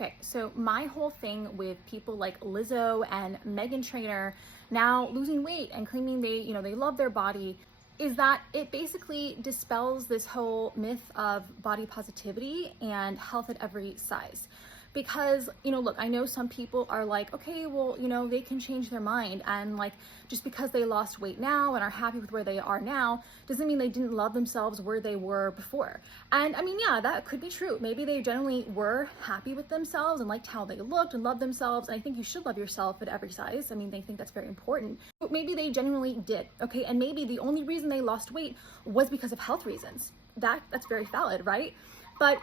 Okay, so my whole thing with people like Lizzo and Meghan Trainor now losing weight and claiming they love their body is that it basically dispels this whole myth of body positivity and health at every size. Because, look, I know some people are like, okay, well, they can change their mind. And like, just because they lost weight now and are happy with where they are now, doesn't mean they didn't love themselves where they were before. And I mean, yeah, that could be true. Maybe they generally were happy with themselves and liked how they looked and loved themselves. And I think you should love yourself at every size. I mean, they think that's very important. But maybe they genuinely did, okay? And maybe the only reason they lost weight was because of health reasons. That's very valid, right? But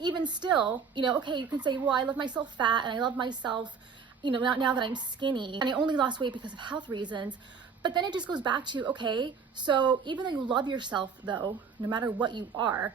even still, okay, you can say, well, I love myself fat and I love myself, now that I'm skinny and I only lost weight because of health reasons. But then it just goes back to, okay, so even though you love yourself though, no matter what you are,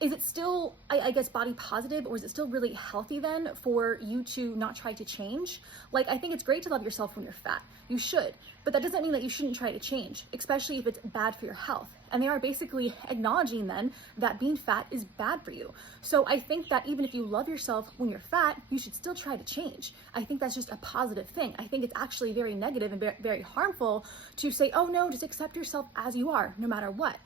is it still, I guess, body positive, or is it still really healthy then for you to not try to change? Like, I think it's great to love yourself when you're fat. You should, but that doesn't mean that you shouldn't try to change, especially if it's bad for your health. And they are basically acknowledging then that being fat is bad for you. So I think that even if you love yourself when you're fat, you should still try to change. I think that's just a positive thing. I think it's actually very negative and very harmful to say, oh no, just accept yourself as you are, no matter what.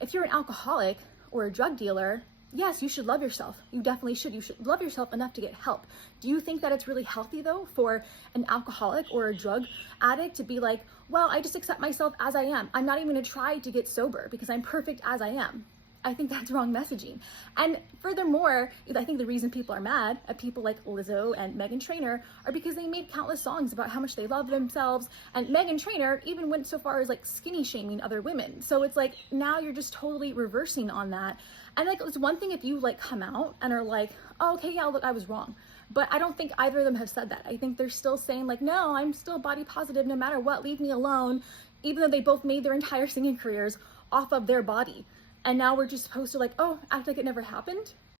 If you're an alcoholic or a drug dealer, yes, you should love yourself. You definitely should. You should love yourself enough to get help. Do you think that it's really healthy though for an alcoholic or a drug addict to be like, well, I just accept myself as I am. I'm not even gonna try to get sober because I'm perfect as I am. I think that's wrong messaging. And furthermore, I think the reason people are mad at people like Lizzo and Meghan Trainor are because they made countless songs about how much they love themselves. And Meghan Trainor even went so far as like skinny shaming other women. So it's like, now you're just totally reversing on that. And like, it's one thing if you like come out and are like, oh, okay, yeah, look, I was wrong. But I don't think either of them have said that. I think they're still saying like, no, I'm still body positive no matter what, leave me alone. Even though they both made their entire singing careers off of their body. And now we're just supposed to like, oh, act like it never happened.